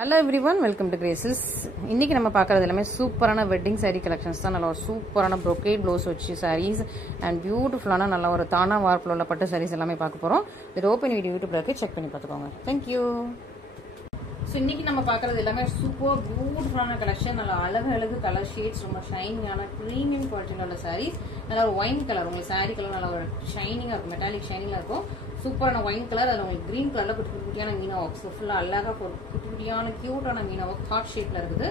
Hello everyone, welcome to Graces. இன்னைக்கு நம்ம பார்க்கிறது எல்லாமே சூப்பரான வெட்டிங் saree collections தான். நல்ல ஒரு சூப்பரான brocade blouse வச்சு sarees and beautifulான நல்ல ஒரு தானா வார்ப்புல உள்ள பட்டு sarees எல்லாமே பார்க்க போறோம். இது ஓபன் வீடியோ YouTubeல இருக்கு, செக் பண்ணி பார்த்துக்கோங்க. Thank you. So இன்னைக்கு நம்ம பார்க்கிறது எல்லாமே சூப்பர் பியூட்டிஃபுல்லான கலெக்ஷன். நல்ல அழகு கலர் ஷேட்ஸ், ரொம்ப ஷைனிங்கான பிரீமியம் குவாலிட்டில உள்ள sarees. நல்ல ஒரு ஒயின் கலர், உங்களுக்கு saree கலர் நல்ல ஒரு ஷைனிங்கா இருக்கும், மெட்டாலிக் ஷைனிங்கா இருக்கும். சூப்பரான ஒயின் கலர், அது உங்களுக்கு கிரீன் கலர்ல குட்டி குட்டியான மீனா ஒர்க்ஸ், ஃபுல்லா அழகா குட்டி குட்டியான கியூட்டான மீனா ஒர்க் ஹார்ட் ஷேப்ல இருக்குது.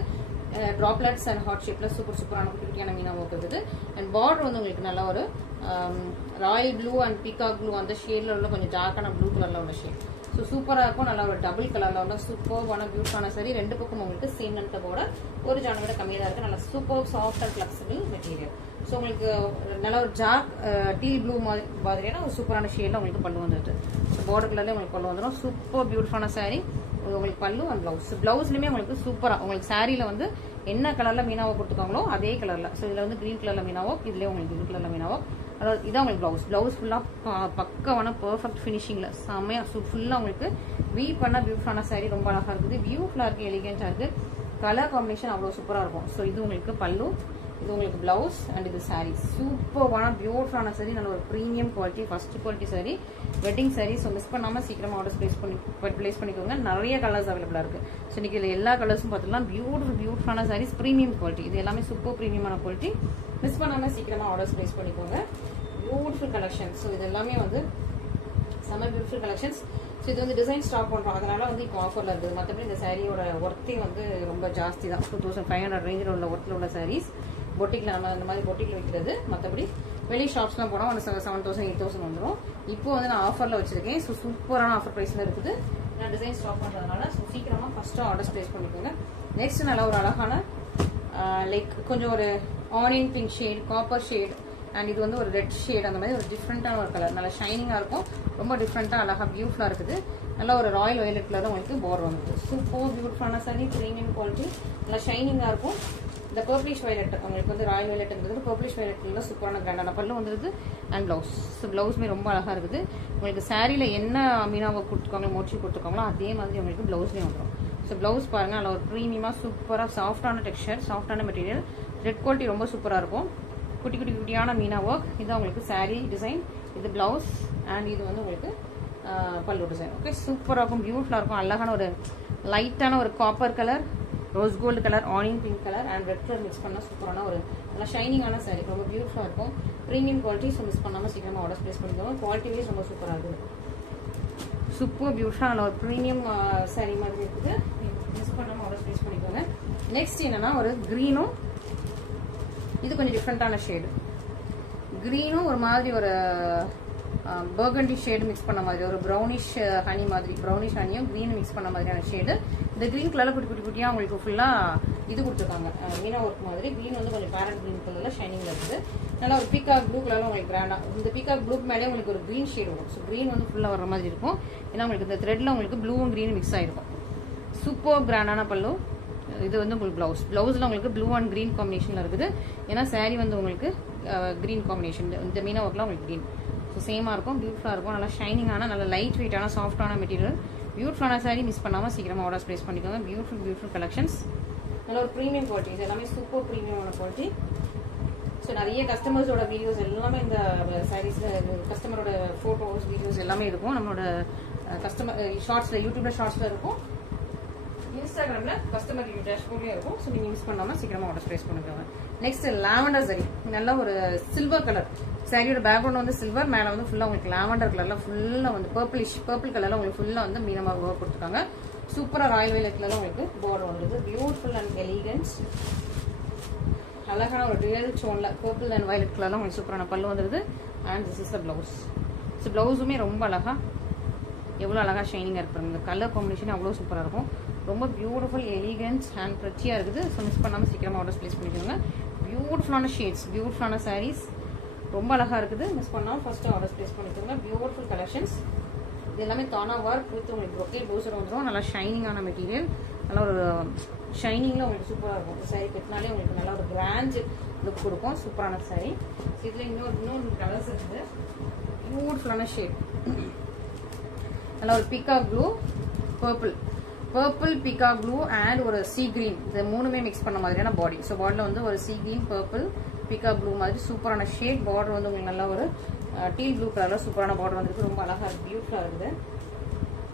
ட்ராப்லெட்ஸ் அண்ட் ஹார்ட் ஷேப்ல சூப்பரான குட்டி குட்டியான மீனா ஒர்க் இருக்குது. அண்ட் பார்டர் வந்து உங்களுக்கு நல்ல ஒரு Royal blue and peacock blue அந்த ஷேட்ல உள்ள கொஞ்சம் டார்க்கான ப்ளூ கலர்ல உள்ள ஷேட். ஸோ சூப்பரா இருக்கும். நல்ல ஒரு டபுள் கலர்ல உள்ள சூப்பரான பியூட்டிஃபுல்லான சரி. ரெண்டு பக்கம் உங்களுக்கு சேம் லென்த் பார்டர், ஒரு ஜான் விட கம்மியா தான் இருக்கு. நல்ல super soft and flexible material. So உங்களுக்கு நல்ல ஒரு டார்க் டீல் ப்ளூ மாதிரியான ஒரு சூப்பரான ஷேட்ல உங்களுக்கு பல்லு வந்துட்டு, பார்டர் கலர்ல உங்களுக்கு பல்லு வந்துடும். சூப்பர் பியூட்டிஃபுல்லான சாரி. உங்களுக்கு பல்லு அண்ட் பிளவுஸ், பிளவுஸ்லயுமே உங்களுக்கு சூப்பரா உங்களுக்கு சாரியில வந்து என்ன கலர்ல மீனாவோ கொடுத்துக்காங்களோ அதே கலர்ல. ஸோ இதுல வந்து கிரீன் கலர்ல மீனாவோ, இதுலயே உங்களுக்கு ப்ளூ கலர்ல மீனாவோ. அதாவது இதான் உங்களுக்கு பிளவுஸ். பிளவுஸ் ஃபுல்லா பக்கவான பெர்ஃபெக்ட் ஃபினிஷிங்ல செம்மையா ஃபுல்லா உங்களுக்கு வீவ் பண்ண பியூட்டிஃபுல்லான சாரி. ரொம்ப அழகா இருக்குது, பியூட்டிஃபுல்லா இருக்கு, எலிகென்ட்டா இருக்கு. கலர் காம்பினேஷன் அவ்வளவு சூப்பரா இருக்கும். ஸோ இது உங்களுக்கு பல்லு, இது உங்களுக்கு பிளவுஸ் அண்ட் இது சாரி. சூப்பரான பியூட்டிஃபுல்லான சாரி, நல்ல ஒரு premium quality, first quality sorry, wedding sorry. So miss பண்ணாம சீக்கிரமா ஆர்டர்ஸ் பிளேஸ் பண்ணிக்கோங்க. நிறைய கலர்ஸ் அவைலபிளா இருக்கு. ஸோ இன்னைக்கு எல்லா கலர்ஸும் பார்த்துக்கலாம். பியூட்டிஃபுல்லான சாரீஸ், பிரீமியம் குவாலிட்டி. இது எல்லாமே சூப்பர் பிரீமியமான குவாலிட்டி. மிஸ் பண்ணாம சீக்கிரமா ஆர்டர்ஸ் பிளேஸ் பண்ணிக்கோங்க. Beautiful collection. ஸோ இது எல்லாமே வந்து செம்ம பியூட்டிஃபுல் கலெக்ஷன்ஸ். ஸோ இது வந்து டிசைன் ஸ்டாப் பண்றோம், அதனால வந்து இப்போ ஆஃபர்ல இருக்குது. மற்றபடி இந்த சாரியோட ஒர்த்தே வந்து ரொம்ப ஜாஸ்தி தான். 2500 ரேஞ்சில் உள்ள ஒர்த்தில் உள்ள சாரீஸ் பொட்டிக்ல நம்ம இந்த மாதிரி பொட்டிக்ல வைக்கிறது. மற்றபடி வெளி ஷாப்ஸ்லாம் போனால் வந்து 7000 8000 வந்துடும். இப்போ வந்து நான் ஆஃபர்ல வச்சிருக்கேன். ஸோ சூப்பரான ஆஃபர் பிரைஸ்ல இருக்குது. நான் டிசைன் ஸ்டாப் பண்றதுனால ஸோ சீக்கிரமா ஃபர்ஸ்ட் ஆர்டர்ஸ் பிளேஸ் பண்ணிக்கோங்க. நெக்ஸ்ட் நல்ல ஒரு அழகான லைக் கொஞ்சம் ஒரு onion pink shade, copper shade and இது வந்து ஒரு ரெட் ஷேட், அந்த மாதிரி ஒரு டிஃப்ரெண்டான ஒரு கலர். நல்லா ஷைனிங்கா இருக்கும், ரொம்ப டிஃப்ரெண்டா அழகா பியூட்டிஃபுல்லா இருக்குது. நல்ல ஒரு ராயல் வயலட் கலர் உங்களுக்கு பார்டர் வந்து சூப்பர் பியூட்டிஃபுல்லான சாரி, பிரீமியம் குவாலிட்டி, நல்லா ஷைனிங்கா இருக்கும். இந்த பர்பிளிஷ் வயலட் உங்களுக்கு வந்து ராயல் வயலட்ங்கிறது பர்பிளிஷ் வயலட்ல சூப்பரான கிராண்டான பல்லு வந்துருது அண்ட் பிளவுஸ். ஸோ பிளவுஸ்மே ரொம்ப அழகா இருக்குது. உங்களுக்கு சாரியில என்ன மீனாவை கொடுத்துருக்காங்களோ, மோச்சி கொடுத்துருக்காங்களோ அதே மாதிரி உங்களுக்கு பிளவுஸ்லேயும் வந்துடும். ஸோ பிளவுஸ் பாருங்க, நல்ல ஒரு ப்ரீமியமா சூப்பரா சாஃப்டான டெக்ஸ்சர், சாஃப்டான மெட்டீரியல், ரெட் குவாலிட்டி ரொம்ப சூப்பரா இருக்கும். குட்டி குட்டி குட்டியான மீனா ஒர்க். இது உங்களுக்கு சாரி டிசைன், இது பிளவுஸ் அண்ட் இது வந்து உங்களுக்கு பல்லு டிசைன். ஓகே, சூப்பரா இருக்கும், பியூட்டிஃபுல்லா இருக்கும். அழகான ஒரு லைட்டான ஒரு copper colour, rose gold colour, onion pink colour and red colour mix பண்ணா சூப்பரான ஒரு நல்லா ஷைனிங்கான சாரி, ரொம்ப பியூட்டிஃபுல்லா இருக்கும். Premium quality. ஸோ மிஸ் பண்ணாம சீக்கிரமா ஆர்டர் பிளேஸ் பண்ணிக்கோங்க. குவாலிட்டி வைஸ் ரொம்ப சூப்பரா இருக்குது. சூப்பர் பியூட்டிஃபுல்லா நல்ல ஒரு பிரீமியம் சாரி மாதிரி இருக்குது. மிஸ் பண்ணாம ஆர்டர் பிளேஸ் பண்ணிக்கோங்க. நெக்ஸ்ட் என்னன்னா ஒரு கிரீனும், இது கொஞ்சம் டிஃப்ரெண்டான ஷேடு. கிரீனும் ஒரு மாதிரி ஒரு பர்கண்டி ஷேடு மிக்ஸ் பண்ண மாதிரி, ஒரு ப்ரௌனிஷ் ஹனி மாதிரி, ப்ரௌனிஷ் ஹனியும் கிரீனும் மிக்ஸ் பண்ண மாதிரியான ஷேடு. இந்த கிரீன் கலர்ல குட்டி குட்டி குட்டியா உங்களுக்கு ஃபுல்லா இது கொடுத்துருக்காங்க, மீனா ஒர்க் மாதிரி. கிரீன் வந்து கொஞ்சம் பேரட் கிரீன் கலர்ல ஷைனிங்ல இருக்குது. நல்லா ஒரு பீகாக் ப்ளூ கலர்ல உங்களுக்கு கிராண்டா, இந்த பீகாக் ப்ளூக்கு மேலே உங்களுக்கு ஒரு கிரீன் ஷேடு வரும். ஸோ கிரீன் வந்து ஃபுல்லா வர மாதிரி இருக்கும். ஏன்னா உங்களுக்கு இந்த த்ரெட்ல உங்களுக்கு ப்ளூவும் கிரீனும் மிக்ஸ் ஆயிருக்கும். சூப்பர் கிராண்டான பல்லு. இது வந்து உங்களுக்கு பிளவுஸ். பிளவுஸ்ல உங்களுக்கு ப்ளூ அண்ட் கிரீன் காம்பினேஷன்ல இருக்குது. ஏன்னா சாரி வந்து உங்களுக்கு கிரீன் காம்பினேஷன், இந்த மீனா ஒர்க்லாம் உங்களுக்கு கிரீன். ஸோ சேமா இருக்கும், பியூட்டிஃபுல்லா இருக்கும். நல்லா ஷைனிங்கான, நல்ல லைட் வெயிட்டான சாஃப்டான மெட்டீரியல், பியூட்டிஃபுல்லான சாரி. மிஸ் பண்ணாம சீக்கிரமா ஆர்டர்ஸ் பிளேஸ் பண்ணிக்கோங்க. பியூட்டிஃபுல் கலெக்ஷன்ஸ், நல்ல ஒரு பிரீமியம் குவாலிட்டி. இது எல்லாமே சூப்பர் பிரீமியமான குவாலிட்டி. ஸோ நிறைய கஸ்டமர்ஸோட வீடியோஸ் எல்லாமே இந்த சாரீஸ்ல, கஸ்டமரோட போட்டோஸ் வீடியோஸ் எல்லாமே இருக்கும். நம்மளோட கஸ்டமர் ஷார்ட்ஸ்ல, யூடியூப்ல ஷார்ட்ஸ்ல இருக்கும், இன்ஸ்டாகிராம்ல கஸ்டமர் ரிவ்யூ டேஷ்போர்ட்லயே இருக்கும். ஸோ நீங்க மிஸ் பண்ணாம சீக்கிரமா ஆர்டர் பிளேஸ் பண்ணிக்கோங்க. நெக்ஸ்ட் லாவெண்டர் சாரி, நல்ல ஒரு சில்வர் கலர். சாரியோட பேக்ரவுண்ட் வந்து சில்வர், மேல வந்து ஃபுல்லா உங்களுக்கு லாவெண்டர் கலர்ல ஃபுல்லா வந்து பர்பிள் கலர்ல உங்களுக்கு ஃபுல்லா வந்து மீனமா ஒர்க் கொடுத்துருக்காங்க. சூப்பரா ராயல் வயலட் கலர்ல உங்களுக்கு பார்டர் வந்துருது. பியூட்டிஃபுல் அண்ட் எலிகன்ஸ், அழகான ஒரு ரியல் டோன்ல பர்பிள் அண்ட் வயலட் கலர்ல உங்களுக்கு சூப்பரான பல்லு வந்துருது. And this is the blouse. So பிளவுஸுமே ரொம்ப அழகா, எவ்வளவு அழகா ஷைனிங்கா இருக்கு. இந்த கலர் காம்பினேஷன் அவ்வளவு சூப்பரா இருக்கும். ரொம்ப பியூட்டிஃபுல் எலிகன்ஸ் அண்ட் பிரச்சியா இருக்குது. ஸோ மிஸ் பண்ணாம சீக்கிரமா ஆர்டர்ஸ் பிளேஸ் பண்ணிக்கோங்க. பியூட்டிஃபுல்லான ஷேட்ஸ், பியூட்டிஃபுல்லான சாரீஸ், ரொம்ப அழகா இருக்குது. மிஸ் பண்ணாம ஃபர்ஸ்ட் ஆர்டர்ஸ் பிளேஸ் பண்ணிக்கோங்க. Beautiful collections. இது எல்லாமே தானா ஒர்க் வித் உங்களுக்கு brocade ப்ளவுஸ் வந்துடும். நல்லா ஷைனிங்கான மெட்டீரியல், நல்ல ஒரு ஷைனிங்ல உங்களுக்கு சூப்பரா இருக்கும். இந்த சாரி கட்டினாலே உங்களுக்கு நல்ல ஒரு கிராண்ட் லுக் கொடுக்கும். சூப்பரான சாரி. இதுல இன்னொரு கலர்ஸ் இருக்குது. பியூட்டிஃபுல்லான ஷேட், நல்ல ஒரு peacock blue, purple purple peacock blue and ஒரு சீ கிரீன், இது மூணுமே மிக்ஸ் பண்ண மாதிரியான பாடி. ஸோ பாடியில் வந்து ஒரு sea green, purple, peacock blue மாதிரி சூப்பரான ஷேட். பார்டர் வந்து உங்களுக்கு நல்லா ஒரு டீல் ப்ளூ கலரில் சூப்பரான பார்டர் வந்துருக்கு. ரொம்ப அழகாக இருக்குது, பியூட்டிஃபுல்லாக இருக்குது,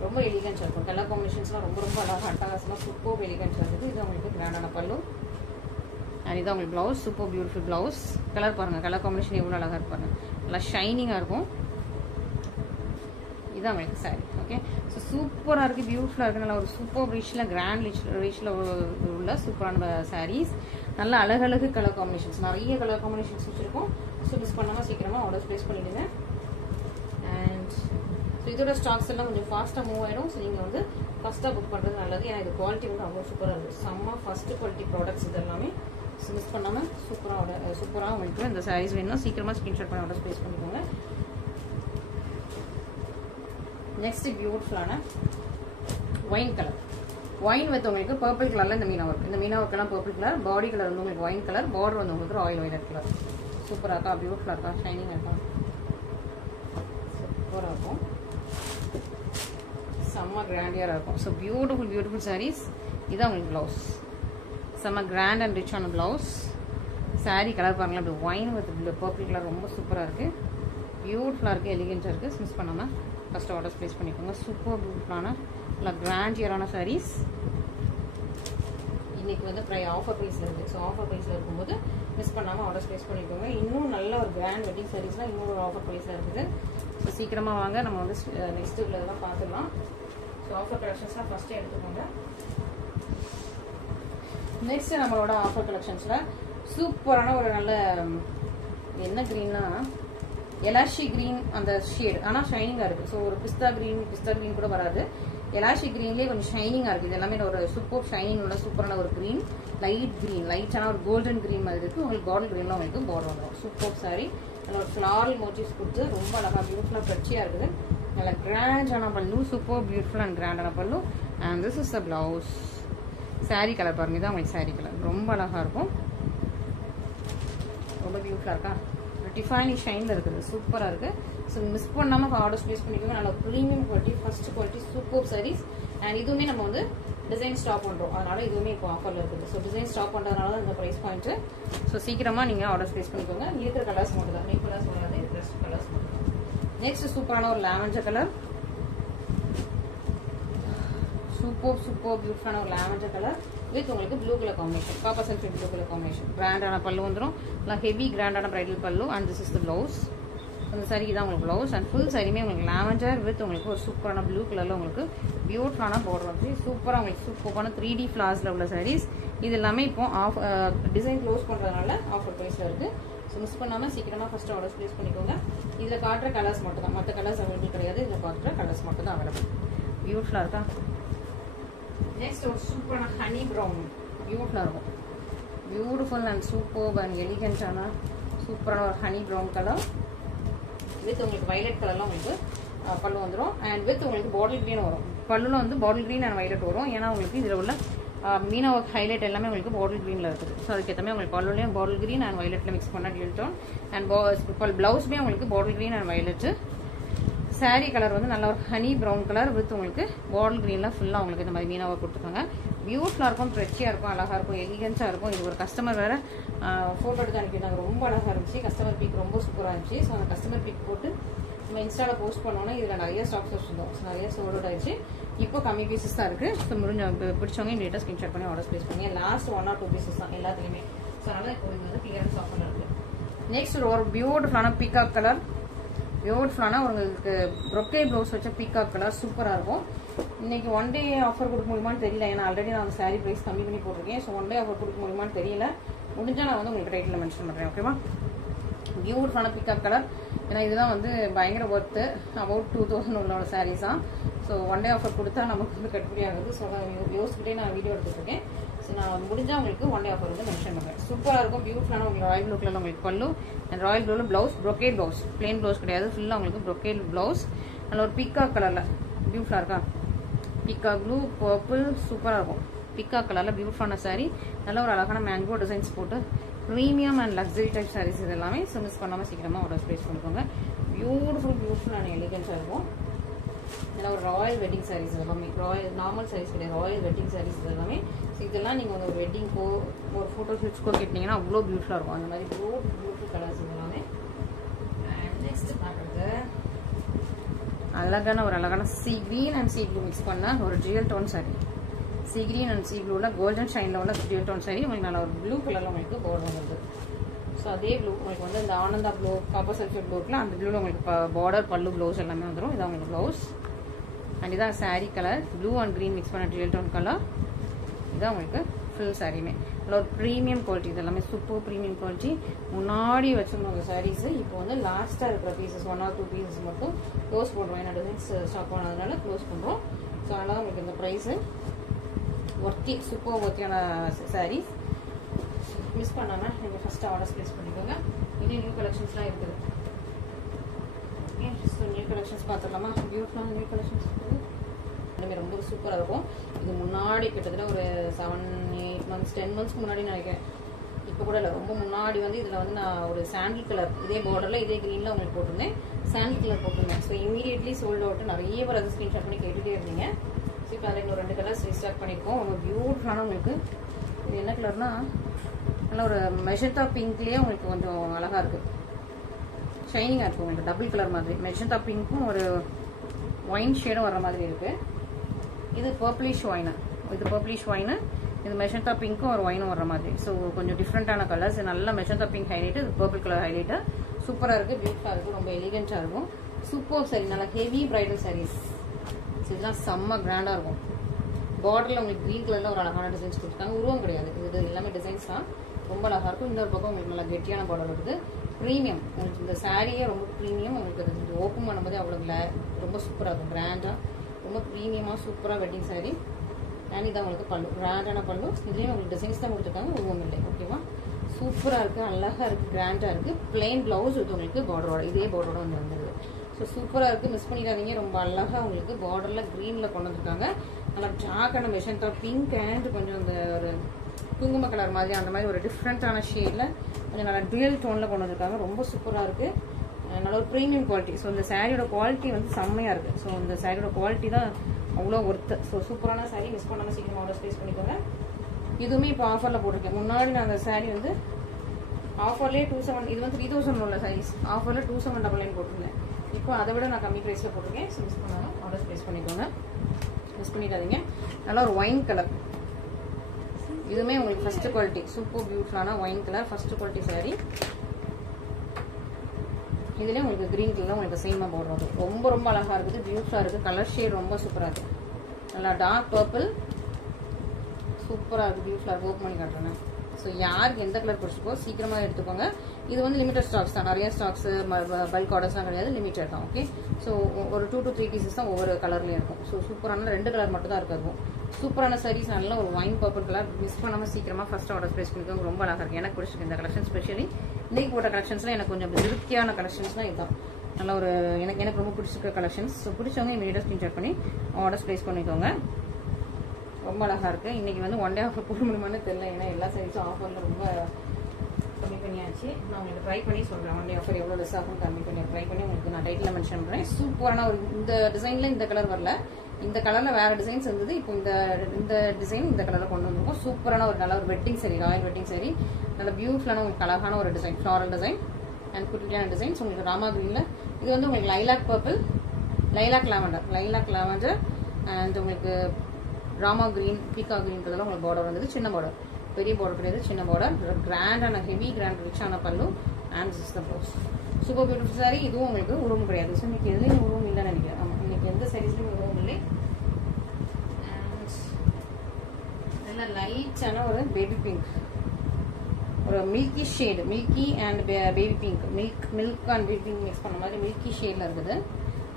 ரொம்ப எலிகன்ஸாக இருக்கும். கலர் காம்பினேஷன்ஸ்லாம் ரொம்ப ரொம்ப அழகாக அட்டகாசமாக சூப்பர் எலிகன்ஸாக இருக்குது. இது உங்களுக்கு கிராண்டான பல்லு அண்ட் இது உங்களுக்கு blouse. Super beautiful blouse. Colour பாருங்கள், கலர் காம்பினேஷன் எவ்வளோ அழகாக இருப்பாங்க, நல்லா ஷைனிங்காக இருக்கும். இதுதான் உங்களுக்கு சாரி. ஓகே, ஸோ சூப்பராக இருக்குது, பியூட்டிஃபுல்லாக இருக்குது. நல்லா ஒரு சூப்பர் ரிச்சில் கிராண்ட் ரிச்சில் உள்ள சூப்பரான சாரீஸ். நல்லா அழகழகு கலர் காம்பினேஷன்ஸ், நிறைய கலர் காம்பினேஷன்ஸ் வச்சுருக்கோம். ஸோ மிஸ் பண்ணாமல் சீக்கிரமாக ஆர்டர்ஸ் ப்ளேஸ் பண்ணிவிடுங்க. அண்ட் ஸோ இதோட ஸ்டாக்ஸ் எல்லாம் கொஞ்சம் ஃபாஸ்ட்டாக மூவ் ஆகிடும். ஸோ நீங்கள் வந்து ஃபஸ்ட்டாக புக் பண்ணுறது நல்லது. ஏன்னா இது குவாலிட்டி வந்து அவ்வளோ சூப்பராக இருக்குது. செம்ம ஃபஸ்ட்டு குவாலிட்டி ப்ராடக்ட்ஸ் இது எல்லாமே. ஸோ மிஸ் பண்ணாமல் சூப்பராக உங்களுக்கு இந்த சாரீஸ் வேணும்னா சீக்கிரமாக ஸ்க்ரீன்ஷாட் பண்ணி ஆர்டர்ஸ் ப்ளேஸ் பண்ணிக்கோங்க. நெக்ஸ்ட் பியூட்டிஃபுல்லான ஒயின் கலர். ஒயின் வித் உங்களுக்கு பர்பிள் கலரில் இந்த மீனா ஒர்க். இந்த மீனா ஒர்க்கெல்லாம் பர்பிள் கலர். பாடி கலர் வந்து உங்களுக்கு ஒயின் கலர். பார்டர் வந்து உங்களுக்கு ராயல் ஒயிலட் கலர். சூப்பராக இருக்கா, பியூட்டிஃபுல்லாக இருக்கா, ஷைனிங்காக இருக்கா, சூப்பராக இருக்கும், செம்ம கிராண்டியராக இருக்கும். So beautiful saris. இதுதான் உங்களுக்கு ப்ளவுஸ். செம்ம கிராண்ட் அண்ட் ரிச் ஆன ப்ளவுஸ். சாரீ கலர் பாருங்களேன், அப்படி ஒயின் வித் பர்பிள் கலர் ரொம்ப சூப்பராக இருக்குது, பியூட்டிஃபுல்லாக இருக்குது, எலிகென்ட்டாக இருக்குது. மிஸ் பண்ணாமல் ஃபஸ்ட்டு ஆர்டர்ஸ் ப்ளேஸ் பண்ணிக்கோங்க. சூப்பர் பியூட்டிஃபுல்லான நல்லா கிராண்டியரான சாரீஸ். இன்றைக்கி வந்து ஆஃபர் ப்ரைஸில் இருக்குது. ஸோ ஆஃபர் ப்ரைஸில் இருக்கும்போது மிஸ் பண்ணாமல் ஆர்டர்ஸ் ப்ளேஸ் பண்ணிக்கோங்க. இன்னும் நல்ல ஒரு கிராண்ட் வெட்டிங் சாரீஸ்லாம் இன்னொரு ஆஃபர் ப்ரைஸில் இருக்குது. ஸோ சீக்கிரமாக வாங்க, நம்ம வந்து நெக்ஸ்ட் இதெல்லாம் பார்த்துடலாம். ஸோ ஆஃபர் கலெக்ஷன்ஸ்லாம் ஃபஸ்ட்டே எடுத்துக்கோங்க. நெக்ஸ்ட் நம்மளோட ஆஃபர் கலெக்ஷன்ஸில் சூப்பரான ஒரு நல்ல என்ன க்ரீன்னா எலாஷி கிரீன் அந்த ஷேட், ஆனால் ஷைனிங்காக இருக்குது. ஸோ ஒரு பிஸ்தா கிரீன் கூட வராது, எலாஷி கிரீன்லேயே கொஞ்சம் ஷைனிங்காக இருக்குது. இது எல்லாமே ஒரு சூப்பர் ஷைனிங் உள்ள சூப்பரான ஒரு க்ரீன், லைட்டான ஒரு கோல்டன் க்ரீன் மாதிரி இருக்குது. உங்களுக்கு பாட்டில் க்ரீன்லாம் உங்களுக்கு பார்டர் வந்துடும். சூப்பர் சாரி, நல்ல ஒரு ஃப்ளாரல் மோட்டிவ்ஸ் கொடுத்து ரொம்ப அழகாக பியூட்டிஃபுல்லாக ஃப்ரெஷ்ஷியாக இருக்குது. நல்லா கிராண்டான பல்லு, சூப்பர் பியூட்டிஃபுல் அண்ட் கிராண்டான பல்லு. And this is the blouse. Sari colour பாருங்கள், இதுதான் உங்களுக்கு சாரீ கலர். ரொம்ப அழகாக இருக்கும், ரொம்ப பியூட்டிஃபுல்லாக இருக்கா, டிஃபைனிங் ஷைனில் இருக்குது, சூப்பராக இருக்குது. ஸோ மிஸ் பண்ணாமல் ஆர்டர்ஸ் ப்ளேஸ் பண்ணிக்கோங்க. நல்ல premium quality, first quality, super saris. And இதுவுமே நம்ம வந்து டிசைன் ஸ்டாப் பண்ணுறோம், அதனால இதுவுமே இப்போ ஆஃபரில் இருக்குது. ஸோ டிசைன் ஸ்டாப் பண்ணுறதுனால தான் இந்த ப்ரைஸ் பாயிண்ட்டு. ஸோ சீக்கிரமாக நீங்கள் ஆர்டர்ஸ் ப்ளேஸ் பண்ணிக்கோங்க. இருக்கிற கலர்ஸ் மட்டும் தான், நெக் கலர்ஸ் வராது, இருக்கிற கலர்ஸ் மட்டும் தான். நெக்ஸ்ட் சூப்பரான ஒரு லாவெண்டர் கலர். சூப்பர் பியூட்டிஃபுல்லான ஒரு லாவெண்டர் கலர் வித் உங்களுக்கு blue colour combination, copper sulphate blue colour combination. கிராண்டான பல்லு வந்துடும், நல்லா ஹெவி கிராண்டான பிரைடல் பல்லு. And this is the blouse. அந்த சாரிக்கு தான் உங்களுக்கு ப்ளவுஸ். அண்ட் ஃபுல் சாரியுமே உங்களுக்கு லாவெண்டர் வித் உங்களுக்கு ஒரு சூப்பரான ப்ளூ கலரில் உங்களுக்கு பியூட்டிஃபுல்லான பார்டர் வந்து சூப்பராக உங்களுக்கு சூப்பரான 3D ஃப்ளார்ஸில் உள்ள சாரீஸ். இது எல்லாமே இப்போ ஆஃப் டிசைன் க்ளோஸ் பண்ணுறதுனால ஆஃபர் ப்ரைஸில் இருக்குது. ஸோ மிஸ் பண்ணாமல் சீக்கிரமாக ஃபஸ்ட்டு ஆர்டர்ஸ் ப்ளேஸ் பண்ணிக்கோங்க. இதில் காட்டுற கலர்ஸ் மட்டும் தான், மற்ற கலர்ஸ் அவைலபிள் கிடையாது. இதில் காட்டுற கலர்ஸ் மட்டும் தான் அவைலபிள். பியூட்டிஃபுல்லாக இருக்கா. நெக்ஸ்ட் ஒரு சூப்பரான ஹனி ப்ரௌன், பியூட்டிஃபுல்லாக இருக்கும், பியூட்டிஃபுல் அண்ட் சூப்பர் அண்ட் எலிகென்ட்டான சூப்பரான ஒரு ஹனி ப்ரௌன் கலர் வித் உங்களுக்கு வயலட் கலர்லாம் உங்களுக்கு பல்லு வந்துடும். அண்ட் வித் உங்களுக்கு பாட்டில் க்ரீன் வரும். பல்லுல வந்து பாட்டில் க்ரீன் அண்ட் வயலட் வரும். ஏன்னா உங்களுக்கு இதில் உள்ள மீனா ஒர்க் ஹைலைட் எல்லாமே உங்களுக்கு பாட்டில் க்ரீனில் இருக்குது. ஸோ அதுக்கேற்ற உங்களுக்கு பல்லுலேயும் பாட்டில் க்ரீன் அண்ட் வயலட்டில் மிக்ஸ் பண்ண டியூல் டோன். அண்ட் ப்ளவுஸுமே உங்களுக்கு bottle green and violet. Sari colour வந்து நல்ல ஒரு ஹனி ப்ரௌன் கலர் வித் உங்களுக்கு பாட்டில் க்ரீனில் ஃபுல்லாக உங்களுக்கு இந்த மாதிரி மீனா ஒர்க் கொடுத்துருக்காங்க. பியூட்டிஃபுல்லாக இருக்கும், ஃப்ரெஷ்ஷியாக இருக்கும், அழகாக இருக்கும், எலிகென்ஸாக இருக்கும். இது ஒரு கஸ்டமர் வேறு ஃபோட்டோ எடுத்து அனுப்பியிருந்தாங்க, ரொம்ப அழகாக இருந்துச்சு. கஸ்டமர் பிக் ரொம்ப சூப்பராக இருந்துச்சு. ஸோ அந்த கஸ்டமர் பிக் போட்டு நம்ம இன்ஸ்டாவில் போஸ்ட் பண்ணோன்னா இதில் நிறைய ஸ்டாக்ஸ் வச்சுருந்தோம். ஸோ நிறைய சோல்ட் அவுட் ஆயிடுச்சு. இப்போ கம்மி பீசஸ் தான் இருக்குது. ஸோ பிடிச்சவங்க டேட்டா ஸ்க்ரீன்ஷாட் பண்ணி ஆர்டர்ஸ் ப்ளேஸ் பண்ணுங்க. லாஸ்ட் 1 or 2 பீசஸ் தான் எல்லாத்துலேயுமே. ஸோ அதனால் இப்போ இது வந்து கிளியரன்ஸ் ஆஃபரில் இருக்குது. நெக்ஸ்ட் ஒரு பியூட்டிஃபுல்லான பீகாக் கலர், பியூட்டிஃபுல்லான உங்களுக்கு ப்ரொக்கே ப்ளவுஸ் வச்ச பீகாக் கலர் சூப்பராக இருக்கும். இன்னைக்கு 1 day ஆஃபர் கொடுக்க முடியுமான்னு தெரியல, ஏன்னா ஆல்ரெடி நான் அந்த சாரீ ப்ரைஸ் கம்மி பண்ணி போட்டிருக்கேன். ஸோ 1 day ஆஃபர் கொடுக்க முடியுமான்னு தெரியல. முடிஞ்சால் நான் வந்து உங்களுக்கு டைட்டில் மென்ஷன் பண்ணுறேன், ஓகேவா. பியூட்டிஃபுல்லான பீகாக் கலர். ஏன்னா இதுதான் வந்து பயங்கர ஒர்த்து, அபவுட் 2000 உள்ளோட சாரீஸ் தான். ஸோ 1 day ஆஃபர் கொடுத்தா நமக்கு வந்து கட்டுப்படி ஆகுது. ஸோ யோசிச்சுக்கிட்டே நான் வீடியோ எடுத்துருக்கேன். ஸோ நான் முடிஞ்சால் உங்களுக்கு 1 day ஆஃபர் வந்து மென்ஷன் பண்ணுறேன். சூப்பராக இருக்கும், பியூட்டிஃபுல்லான உங்களுக்கு ராயல் ப்ளூ கலர் உங்களுக்கு பல்லு அண்ட் ராயல் ப்ளூவில் blouse, brocade blouse, plain blouse கிடையாது, ஃபுல்லாக உங்களுக்கு ப்ரொக்கேட் ப்ளவுஸ். நல்ல ஒரு பீகாக் கலரில் பியூட்டிஃபுல்லாக இருக்கா, பீகாக் ப்ளூ பர்பிள் சூப்பராக இருக்கும். பீகாக் கலரில் பியூட்டிஃபுல்லான சாரீ, நல்ல ஒரு அழகான மேங்கோ டிசைன்ஸ் போட்டு premium and luxury type saris இது எல்லாமே. ஸோ மிஸ் பண்ணாமல் சீக்கிரமாக ஆர்டர்ஸ் ப்ளேஸ் பண்ணிக்கோங்க. பியூட்டிஃபுல் அண்ட் எலிகென்ஸாக இருக்கும். இதெல்லாம் ஒரு ராயல் வெட்டிங் சாரீஸ் எல்லாமே, ராயல் நார்மல் சாரீஸ் கிடையாது, ராயல் வெட்டிங் சாரீஸ் எல்லாமே. ஸோ இதெல்லாம் நீங்கள் ஒரு வெட்டிங்க்கோ ஒரு ஃபோட்டோ ஷூட்ஸ்க்கோ கேட்டிங்கன்னா அவ்வளோ பியூட்டிஃபுல்லாக இருக்கும். அந்த மாதிரி பியூட்டிஃபுல் கலர்ஸ் இதெல்லாமே. அண்ட் நெக்ஸ்ட் பார்க்குறது அழகான ஒரு அழகான sea green and sea blue mix பண்ண ஒரு jewel tone sari. Sea green and sea ப்ளூவில் கோல்டன் ஷைனில் உள்ள ஜுவல் டோன் சாரீ. உங்களுக்கு நல்ல ஒரு ப்ளூ கலரில் உங்களுக்கு பார்டர் வருது. ஸோ அதே ப்ளூ உங்களுக்கு வந்து இந்த Ananda blue copper sulphate blue இருக்குல்ல, அந்த ப்ளூவில் உங்களுக்கு பார்டர் பல்லு ப்ளவுஸ் எல்லாமே வந்துடும். இதான் உங்களுக்கு ப்ளவுஸ். அண்ட் இதான் sari colour, blue and green mix பண்ண ஜுவல் டோன் கலர். இதான் உங்களுக்கு ஃபுல் சாரியுமே நல்ல ஒரு ப்ரீமியம் குவாலிட்டி. இது எல்லாமே சூப்பர் ப்ரீமியம் குவாலிட்டி. முன்னாடி வச்சுருந்தவங்க சாரீஸ் இப்போ வந்து லாஸ்ட்டாக இருக்கிற பீசஸ் 1 or 2 பீசஸ் மட்டும் க்ளோஸ் பண்ணுறோம். ஏன்னா டிசைன்ஸ் ஸ்டாக் ஆனதுனால க்ளோஸ் பண்ணுறோம். ஸோ அதனால் உங்களுக்கு இந்த ப்ரைஸு ஒர்த்தி, சூப்பர் ஒர்த்தியான சாரீஸ். மிஸ் பண்ணாமல் நீங்கள் ஃபஸ்ட்டு ஆர்டர்ஸ் ப்ளேஸ் பண்ணிக்கோங்க. இன்னும் நியூ கலெக்ஷன்ஸ்லாம் இருக்குது. ஓகே, ஸோ நியூ கலெக்ஷன்ஸ் பார்த்துடலாமா? பியூட்டிஃபுல்லான நியூ கலெக்ஷன்ஸ் இருக்குது. எல்லாமே ரொம்ப சூப்பராக இருக்கும். இது முன்னாடி கிட்டத்தட்ட ஒரு 7-8 months 10 monthsக்கு முன்னாடி நினைக்கிறேன், இப்போ கூட இல்லை, ரொம்ப முன்னாடி வந்து இதில் வந்து நான் ஒரு சாண்டில் கலர் இதே பார்டரில் இதே க்ரீனில் உங்களுக்கு போட்டிருந்தேன், சாண்டில் கலர் போட்டிருந்தேன். So immediately sold out. நிறைய பேர் அது ஸ்க்ரீன்ஷாட் பண்ணி கேட்டுகிட்டே இருந்தீங்க. ஸோ இப்போ அதில் இன்னும் 2 கலர்ஸ் ரீஸ்டார்ட் பண்ணியிருக்கோம். ரொம்ப பியூட்டிஃபுல்லான உங்களுக்கு இது என்ன கலர்னா நல்ல ஒரு மெஜந்தா பிங்க்லேயே உங்களுக்கு கொஞ்சம் அழகாக இருக்குது, ஷைனிங்காக இருக்கும். உங்களுக்கு டபுள் கலர் மாதிரி மெஜந்தா பிங்க்கும் ஒரு ஒயின் ஷேடும் வர மாதிரி இருக்குது. இது பர்பிளிஷ் ஒயினு, இது பர்பிளிஷ் ஒயினு, இது மெஜந்தா பிங்க்கும் ஒரு ஒயினும் வர மாதிரி. ஸோ கொஞ்சம் டிஃப்ரெண்ட்டான கலர்ஸ். நல்ல மெஜந்தா பிங்க் ஹைலைட்டு, இது பர்பிள் கலர் ஹைலைட்டு. சூப்பராக இருக்குது, பியூட்டிஃபுல்லாக இருக்குது, ரொம்ப எலிகென்ட்டாக இருக்கும். சூப்பர் சாரி, நல்லா ஹெவி பிரைடல் சாரீஸ். ஸோ இதெல்லாம் செம்ம கிராண்டாக இருக்கும். பார்டரில் உங்களுக்கு க்ரீன் கலரில் ஒரு அழகான டிசைன்ஸ் கொடுத்துருக்காங்க. உருவம் கிடையாது, இது எல்லாமே டிசைன்ஸ் தான். ரொம்ப அழகாக இருக்கும். இன்னொரு பக்கம் உங்களுக்கு நல்லா கெட்டியான பார்டர் இருக்குது. ப்ரீமியம், உங்களுக்கு இந்த சாரியே ரொம்ப ப்ரீமியம். உங்களுக்கு அது ஓப்பன் பண்ணும்போது அவ்வளோ ரொம்ப சூப்பராக இருக்கும், கிராண்டாக, ரொம்ப ப்ரீமியமாக சூப்பராக வெட்டிங் சாரீ. அண்ட் இதான் உங்களுக்கு பல்லு, கிராண்டான பல்லு. இதுலேயும் உங்களுக்கு டிசைன்ஸ் தான் கொடுத்துருக்காங்க, உருவம் இல்லை. ஓகேவா, சூப்பராக இருக்குது, அழகாக இருக்குது, கிராண்டாக இருக்குது. பிளெயின் ப்ளவுஸ் இது உங்களுக்கு பார்டரோட, இதே பார்டரோட வந்து வந்துருது. ஸோ சூப்பராக இருக்குது, மிஸ் பண்ணிடாதீங்க. ரொம்ப அழகாக உங்களுக்கு பார்டரில் க்ரீனில் கொண்டு வந்துருக்காங்க. நல்லா டார்க்கான மெஷன்டா பிங்க் அண்ட் கொஞ்சம் இந்த ஒரு குங்கும கலர் மாதிரி அந்த மாதிரி ஒரு டிஃப்ரெண்ட்டான ஷேடில் கொஞ்சம் நல்லா டுவல் டோனில் கொண்டு வந்திருக்காங்க. ரொம்ப சூப்பராக இருக்குது, நல்ல ஒரு ப்ரீமியம் குவாலிட்டி. ஸோ இந்த சாரியோட குவாலிட்டி வந்து செம்மையாக இருக்குது. ஸோ இந்த சாரியோட குவாலிட்டி தான் அவ்வளோ ஒர்த்து. ஸோ சூப்பரான சாரீ, மிஸ் பண்ணாமல் சீக்கிரம் ஆர்டர் ப்ளேஸ் பண்ணிக்கோங்க. இதுவுமே இப்போ ஆஃபரில் போட்டிருக்கேன். முன்னாடி நான் அந்த சாரீ வந்து ஆஃபர்லேயே 27, இது வந்து 3000 உள்ள சாரீஸ், ஆஃபரில் 2799 போட்டிருந்தேன். இப்போ அதை விட நான் கம்மி ப்ரைஸில் போட்டிருக்கேன். ஸோ மிஸ் பண்ணாலும் ஆர்டர் ப்ளேஸ் பண்ணிக்கோங்க, மிஸ் பண்ணிடாதீங்க. நல்லா ஒரு ஒயின் கலர், இதுவுமே உங்களுக்கு ஃபர்ஸ்ட் குவாலிட்டி, சூப்பர் பியூட்டிஃபுல்லான wine colour first quality sari. இதுலேயே உங்களுக்கு க்ரீன் கலர் உங்களுக்கு சேமாக போடுறது ரொம்ப ரொம்ப அழகாக இருக்குது, பியூட்டிஃபுல்லாக இருக்குது. கலர் ஷேட் ரொம்ப சூப்பராக இருக்குது, நல்லா டார்க் பர்பிள், சூப்பராக இருக்குது, பியூட்டிஃபுல்லாக இருக்குது. ஓப்பன் பண்ணி காட்டுறேன். ஸோ யாருக்கு எந்த கலர் பிடிச்சிருக்கோ சீக்கிரமாக எடுத்துக்கோங்க. இது வந்து லிமிட்டட் ஸ்டாக்ஸ் தான், நிறைய ஸ்டாக்ஸ் பல்க் ஆர்டர்ஸ்லாம் கிடையாது, லிமிட்டட் தான். ஓகே, ஸோ ஒரு 2 to 3 பீசஸ் தான் ஒவ்வொரு கலர்லேயும் இருக்கும். ஸோ சூப்பரான 2 கலர் மட்டும் தான் இருக்கும். சூப்பரான சாரீஸ், நல்ல ஒரு ஒயின் பர்பிள் கலர். மிஸ் பண்ணாமல் சீக்கிரமாக ஃபர்ஸ்ட் ஆர்டர் ப்ளேஸ் பண்ணிக்கோங்க. ரொம்ப அழகாக இருக்குது, எனக்கு பிடிச்சிருக்கு இந்த கலெக்ஷன். ஸ்பெஷலி இன்றைக்கி போட்ட கலெக்ஷன்ஸ்லாம் எனக்கு கொஞ்சம் திருப்தியான கலெக்ஷன்ஸ்லாம் இதுதான். நல்ல ஒரு எனக்கு ரொம்ப பிடிச்சிருக்க கலெக்ஷன்ஸ். ஸோ பிடிச்சவங்க இமீடியட்டாக ஸ்க்ரீன்ஷாட் பண்ணி ஆர்டர்ஸ் ப்ளேஸ் பண்ணிக்கோங்க. ரொம்ப அழகாக இருக்குது. இன்றைக்கி வந்து 1 day ஆஃபர் போட முடியுமான்னு தெரியல, ஏன்னா எல்லா சாரீஸும் ஆஃபரில் ரொம்ப கம்மி பண்ணியாச்சு. நான் உங்களுக்கு ட்ரை பண்ணி சொல்கிறேன் 1 day ஆஃபர் எவ்வளோ லெஸ் ஆகும் கம்மி பண்ணி ட்ரை பண்ணி உங்களுக்கு நான் டைட்டில் மென்ஷன் பண்ணுறேன். சூப்பரான ஒரு இந்த டிசைனில் இந்த கலர் வரல, இந்த கலரில் வேறு டிசைன்ஸ் இருந்தது. இப்போ இந்த டிசைன் இந்த கலரில் கொண்டு வந்திருக்கோம். சூப்பரான ஒரு நல்ல ஒரு wedding sorry, Royal wedding sorry, நல்ல பியூட்டிஃபுல்லான உங்களுக்கு அழகான ஒரு டிசைன், ஃப்ளாரல் டிசைன் அண்ட் குட்டியான டிசைன்ஸ். உங்களுக்கு ராமா க்ரீனில், இது வந்து உங்களுக்கு lilac purple, lilac lavender and உங்களுக்கு ராமா கிரீன், பீகா கிரீன்றதெல்லாம் உங்களுக்கு பார்டர் வந்தது. சின்ன பார்டர், பெரிய பார்டர் கிடையாது, சின்ன பார்டர். கிராண்டான ஹெவி கிராண்ட் ரிச்சான பல்லு and this is the blouse. Super beautiful sorry. இதுவும் உங்களுக்கு உருவம் கிடையாது. ஸோ இன்னைக்கு எதுலேயும் உருவம் இல்லைன்னு நினைக்கிறேன். ஆமாம், இன்னைக்கு எந்த சாரீஸ்லையும் உருவம் இல்லை. நல்ல லைட்டான ஒரு பேபி பிங்க், ஒரு milky shade, milky and baby pink, milk and baby pink mix பண்ண மாதிரி மில்கி ஷேடில் இருக்குது.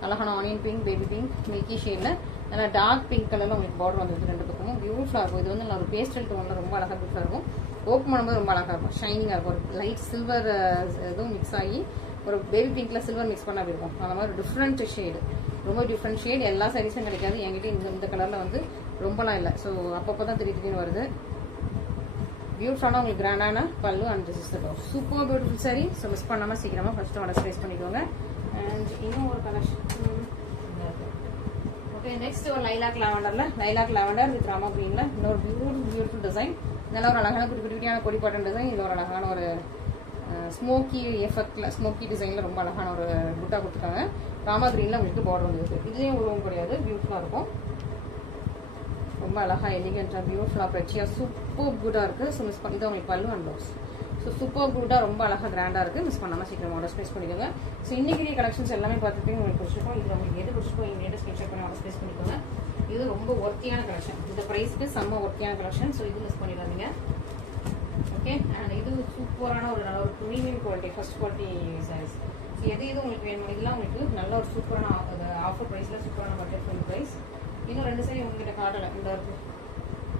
அழகான onion pink, baby pink, milky ஷேடில் நல்லா டார்க் பிங்க் கலரில் உங்களுக்கு பார்டர் வந்துருக்கு 2 பக்கமும். பியூட்டிஃபுல்லாக இருக்கும். இது வந்து நல்ல ஒரு பேஸ்டல் டோனில் ரொம்ப அழகாக பியூட்டிஃபுல்லாக இருக்கும். ஓப்பன் பண்ணும்போது ரொம்ப அழகாக இருக்கும், ஷைனிங்காக இருக்கும். ஒரு லைட் சில்வர் இதுவும் மிக்ஸ் ஆகி ஒரு பேபி பிங்க்ல சில்வர் மிக்ஸ் பண்ண இருக்கும். அந்த மாதிரி ஒரு டிஃப்ரெண்ட் ஷேடு, ரொம்ப டிஃப்ரெண்ட் ஷேட். எல்லா சாரீஸும் கிடைக்காது என்கிட்ட. இந்த கலரில் வந்து ரொம்பலாம் இல்லை. ஸோ அப்பப்போ தான் திடீர்னு வருது. பியூட்டிஃபுல்லான உங்களுக்கு கிராண்டான பல்லு and this is the blouse. Super beautiful sorry. So miss பண்ணாமல் சீக்கிரமாக ஃபர்ஸ்ட் ஆர்டர் ப்ளேஸ் பண்ணிக்கோங்க. அண்ட் இன்னும் ஒரு கலெக்ஷன் ஓகே நெக்ஸ்ட் ஒரு லைலாக் லாவெண்டர் வித் ராமா கிரீன்ல இன்னொரு பியூட்டிஃபுல் டிசைன். நல்ல ஒரு அழகான குட்டி குட்டியான கொடி பாட்டன் டிசைன். இது ஒரு அழகான ஒரு ஸ்மோக்கி எஃபெக்ட்ல ஸ்மோக்கி டிசைன்ல ரொம்ப அழகான ஒரு புட்டா கொடுத்துருக்காங்க. ராமா கிரீன்ல உங்களுக்கு பார்டர் வந்துருக்கு. இதுலயும் உருவம் கிடையாது, பியூட்டிஃபுல்லா இருக்கும். ரொம்ப அழகா எலிகென்ட்டா பியூட்டிஃபுல்லா பிரச்சியா சூப்பர் குட்டா இருக்கு. ஸோ மிஸ் பண்ணி உங்களுக்கு பல்லு அண்ட் ப்ளவுஸ். ஸோ சூப்பர் குட்டா ரொம்ப அழகா கிராண்டா இருக்கு. மிஸ் பண்ணாம சீக்கிரம் ஆர்டர் ஸ்பேஸ் பண்ணிக்கோங்க. ஸோ இன்னைக்கு கலெக்ஷன்ஸ் எல்லாமே பார்த்துட்டு உங்களுக்கு பிடிச்சிருக்கும். இது உங்களுக்கு எது பிடிச்சிருக்கோ இமீடியட்டா ஸ்கிரீன்ஷாட் பண்ணி ஆர்டர் ஸ்பேஸ் பண்ணிக்கோங்க. இது ரொம்ப ஒர்த்தியான கலெக்ஷன். இந்த பிரைஸ்க்கு செம்ம ஒர்த்தியான கலெக்ஷன். ஸோ இது மிஸ் பண்ணிடாதீங்க. ஓகே அண்ட் இது சூப்பரான ஒரு நல்ல ஒரு premium quality first quality saris. So எது உங்களுக்கு வேணும் இதெல்லாம் உங்களுக்கு நல்ல ஒரு சூப்பரான ஆஃபர் ப்ரைஸில் சூப்பரான பட்ஜெட் ஃப்ரெண்ட் ப்ரைஸ். இன்னும் 2 சாரி உங்ககிட்ட காட்டலை இந்த இருக்கு.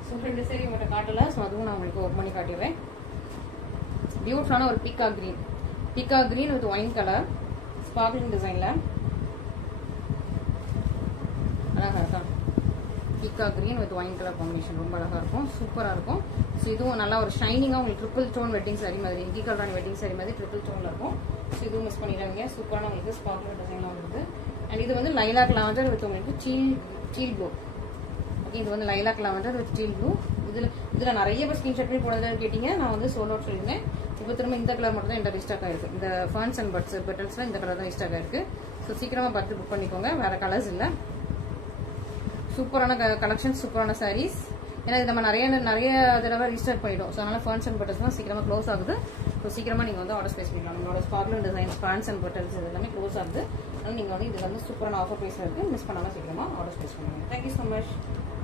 ஸோ 2 சாரி உங்கள்கிட்ட காட்டலை. ஸோ அதுவும் நான் உங்களுக்கு ஓப்பன் பண்ணி காட்டிடுவேன். பியூட்டிஃபுல்லான ஒரு peacock green with wine colour sparkling டிசைனில் அழகாக இருக்கா. Peacock green with wine colour combination ரொம்ப அழகாக இருக்கும், சூப்பராக இருக்கும். ஸோ இதுவும் நல்லா ஒரு ஷைனிங்காக உங்களுக்கு ட்ரிபிள் டோன் வெட்டிங் சாரி மாதிரி இங்கி கலரான வெட்டிங் சாரி மாதிரி ட்ரிபிள் டோனில் இருக்கும். ஸோ இதுவும் மிஸ் பண்ணிடுறாங்க. சூப்பரான உங்களுக்கு ஸ்பார்க்லிங் டிசைன்லாம் வந்துருக்கு. அண்ட் இது வந்து லைலாக் லாவெண்டர் வித் உங்களுக்கு டீல் ப்ளூ. ஓகே இது வந்து lilac lavender with deal blue. இதில் நிறைய பேர் ஸ்கிரீன்ஷாட் பண்ணி போனதுன்னு கேட்டீங்க. நான் வந்து சோல் அவுட் சொல்லியிருந்தேன். இப்போ திரும்ப இந்த கலர் மட்டும் தான் என்கிட்ட ரீஸ்டாக் ஆயிருக்கு. இந்த ஃபர்ன்ஸ் அண்ட் பெட்டல்ஸ்லாம் இந்த கலர் தான் ரீஸ்டாக் ஆயிருக்கு. ஸோ சீக்கிரமாக பார்த்து புக் பண்ணிக்கோங்க. வேறு கலர்ஸ் இல்லை. சூப்பரான கலெக்ஷன், சூப்பரான சாரீஸ். ஏன்னா இது நம்ம நிறைய தடவை ரீஸ்டார்ட் பண்ணிடும். ஸோ அதனால ஃபர்ன்ஸ் அண்ட் பட்டல்ஸ்லாம் சீக்கிரமாக க்ளோஸ் ஆகுது. ஸோ சீக்கிரமாக நீங்கள் வந்து ஆர்டர் ஸ்பேஸ் பண்ணிக்கலாம். நம்மளோட sparkling designs ferns and petals இது எல்லாமே க்ளோஸ் ஆகுது. அதனால் நீங்கள் வந்து இது வந்து சூப்பரான ஆஃபர் ப்ரைஸில் இருக்குது. மிஸ் பண்ணாமல் சீக்கிரமாக ஆர்டர் ஸ்பேஸ் பண்ணுங்கள். Thank you so much.